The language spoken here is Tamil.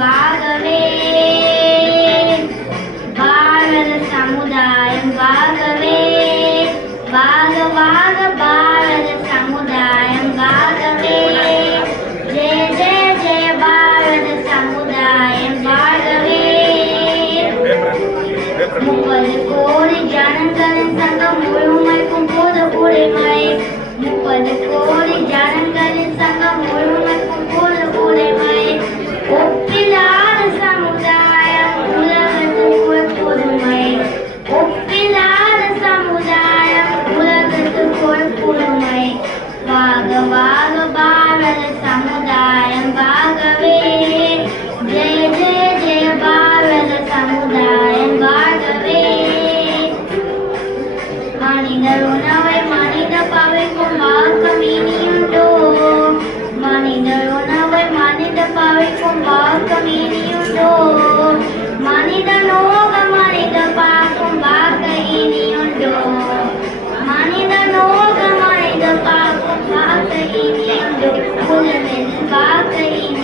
வாகவே பாரத சமுதாயம் வாகவே வாக வாக பாரத சமுதாயம் வாகவே ஜெய ஜெய ஜெய பாரத சமுதாயம் வாகவே 30 கோடி ஜனங்களின் சங்கம் முழுமைக்கும் பொது உடைமை 30 கோடி ஜனங்களின் சங்கம் முழுமைக்கும் பொது உடைமை ஒப்பில்லாத சமுதாயம் உலகத்துக்கு பொதுமை ஒப்பில்லாத சமுதாயம் உலகத்துக்கு பொதுமை வாக வாக பாரத சமுதாயம் வாகவே ஜெய ஜெய ஜெய பாரத சமுதாயம் வாகவே மனிதர் உணவை மனித பவைக்கும் வாக்கம் இனியுண்டோ மனிதர் உணவை மனித பவைக்கும் வாக்கம் இனியுண்டோ மனித நோக மனித பார்க்கும் வாக்க இனியுண்டோ மனித நோக மனித பார்க்கும் வாக்க இனியுண்டோ உலகில் வாக்க இனி